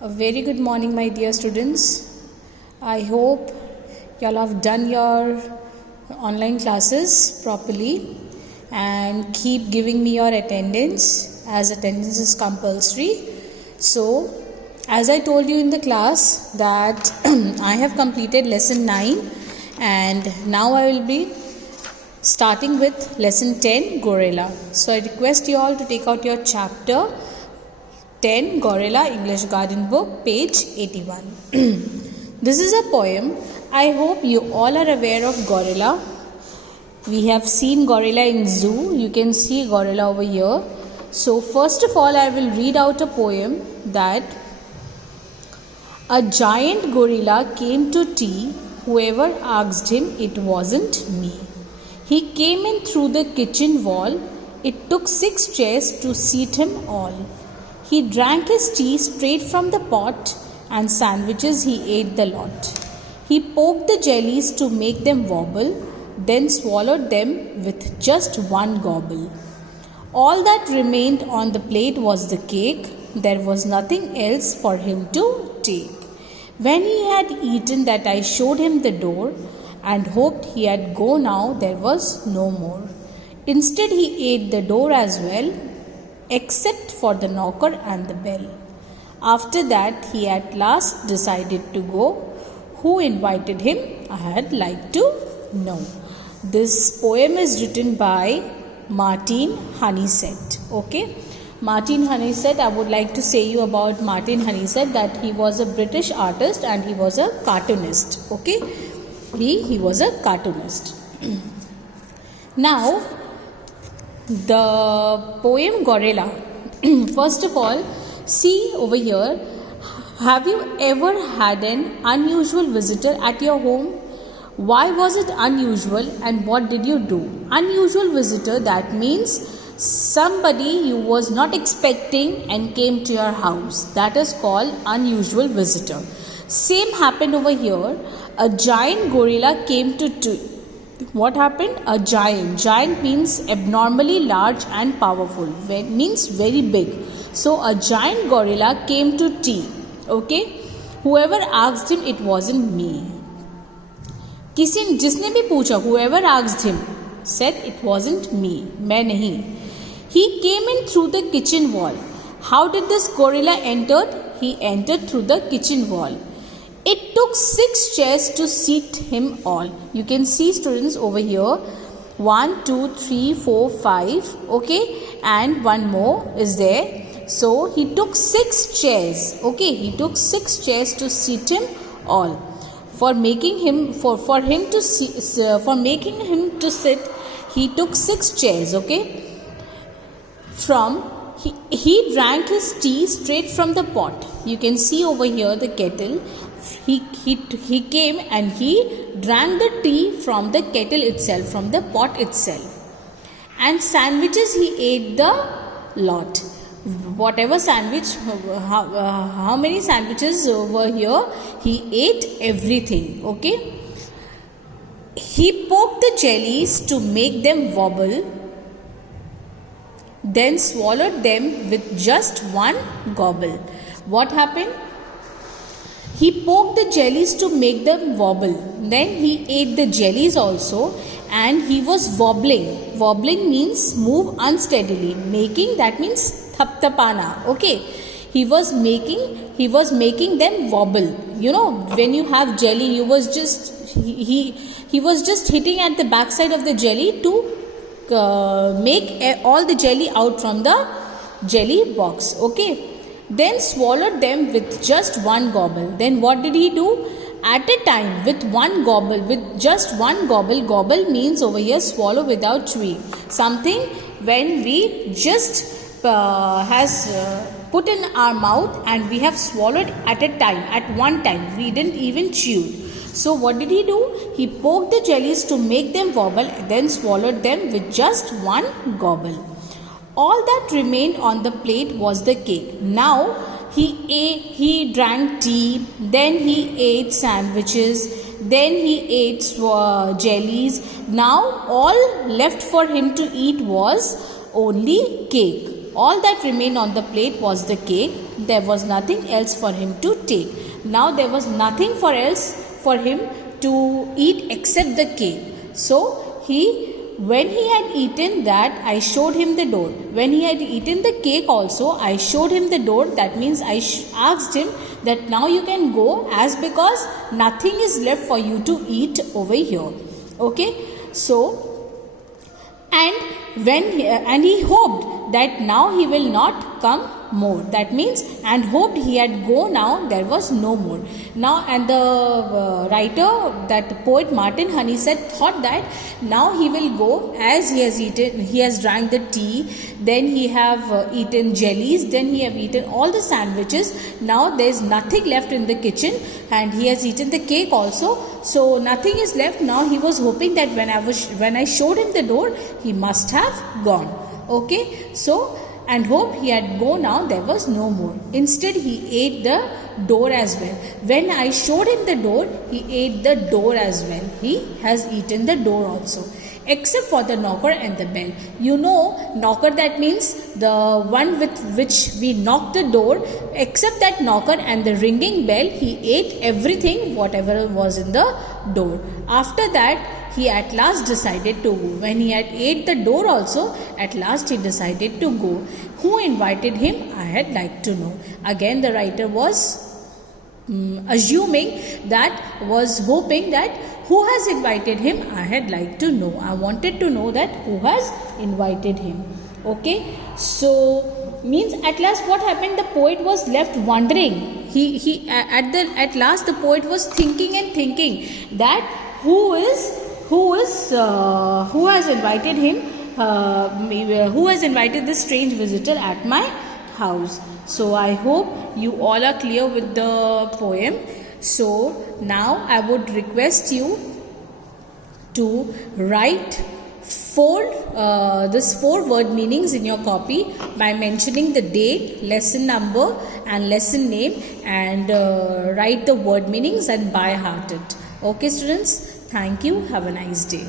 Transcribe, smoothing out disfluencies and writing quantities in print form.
A very good morning, my dear students. I hope y'all have done your online classes properly and keep giving me your attendance, as attendance is compulsory. So, as I told you in the class that I have completed lesson 9 and now I will be starting with lesson 10, Gorilla. So, I request you all to take out your chapter 10, Gorilla, English Garden Book, page 81. This is a poem. I hope you all are aware of gorilla. We have seen gorilla in zoo. You can see gorilla over here. So first of all, I will read out a poem that a giant gorilla came to tea. Whoever asked him, it wasn't me. He came in through the kitchen wall. It took 6 chairs to seat him all. He drank his tea straight from the pot, and sandwiches he ate the lot. He poked the jellies to make them wobble, then swallowed them with just one gobble. All that remained on the plate was the cake. There was nothing else for him to take. When he had eaten that, I showed him the door and hoped he had go now. There was no more. Instead, he ate the door as well, except for the knocker and the bell. After that, he at last decided to go. Who invited him? I had like to know. This poem is written by Martin Honeysett. Okay, Martin Honeysett. I would like to say you about Martin Honeysett that he was a British artist and he was a cartoonist. Okay, he was a cartoonist. Now, the poem Gorilla. First of all, see over here. Have you ever had an unusual visitor at your home? Why was it unusual and what did you do? Unusual visitor, that means somebody you was not expecting and came to your house. That is called unusual visitor. Same happened over here. A giant gorilla came to what happened? A giant. Giant means abnormally large and powerful. Means very big. So a giant gorilla came to tea. Okay. Whoever asked him, it wasn't me. जिसने भी पूछा, whoever asked him, said it wasn't me. मैं नहीं. He came in through the kitchen wall. How did this gorilla entered? He entered through the kitchen wall. It took 6 chairs to seat him all. You can see, students, over here 1, 2, 3, 4, 5. Okay, and one more is there. So he took 6 chairs. Okay, he took 6 chairs to seat him all. For making him to sit, he took 6 chairs. Okay. He drank his tea straight from the pot. You can see over here the kettle. He came and he drank the tea from the kettle itself, from the pot itself. And sandwiches he ate the lot. Whatever sandwich, how many sandwiches over here, he ate everything. Okay. He poked the jellies to make them wobble, then swallowed them with just one gobble. What happened? He poked the jellies to make them wobble. Then he ate the jellies also and he was wobbling. Wobbling means move unsteadily. Making, that means thap-thapana. Okay. He was making them wobble. You know, when you have jelly, he was just hitting at the backside of the jelly to make all the jelly out from the jelly box. Okay. Then swallowed them with just one gobble. Then what did he do? At a time, with one gobble, with just one gobble. Gobble means over here swallow without chewing. Something when we just put in our mouth and we have swallowed at a time, at one time. We didn't even chew. So what did he do? He poked the jellies to make them wobble, then swallowed them with just one gobble. All that remained on the plate was the cake. Now he drank tea, then he ate sandwiches, then he ate jellies. Now all left for him to eat was only cake. all that remained on the plate was the cake. There was nothing else for him to take. Now there was nothing else for him to eat except the cake. So when he had eaten that, I showed him the door. When he had eaten the cake also, I showed him the door. That means I asked him that now you can go, as because nothing is left for you to eat over here. Okay, so and he hoped that now he will not come more. That means, and hoped he had go now, there was no more. Now, and the writer, that poet Martin Honeysett, thought that now he will go, as he has drank the tea, then he have eaten jellies, then he have eaten all the sandwiches. Now there is nothing left in the kitchen, and he has eaten the cake also, so nothing is left. Now he was hoping that when I showed him the door, he must have gone. Okay, so, and hoped he had gone now, there was no more. Instead, he ate the door as well. When I showed him the door, he ate the door as well. He has eaten the door also, except for the knocker and the bell. You know, knocker, that means the one with which we knock the door. Except that knocker and the ringing bell, he ate everything, whatever was in the door. After that, he at last decided to go. When he had ate the door also, at last he decided to go. Who invited him? I had like to know. Again, the writer was assuming that, was hoping that, who has invited him? I had like to know. I wanted to know that who has invited him. Okay, so means at last what happened? The poet was left wondering. At last the poet was thinking and thinking that who has invited him, who has invited this strange visitor at my house. So I hope you all are clear with the poem. So now I would request you to write four word meanings in your copy by mentioning the date, lesson number and lesson name, and write the word meanings and by heart it. Okay students, thank you. Have a nice day.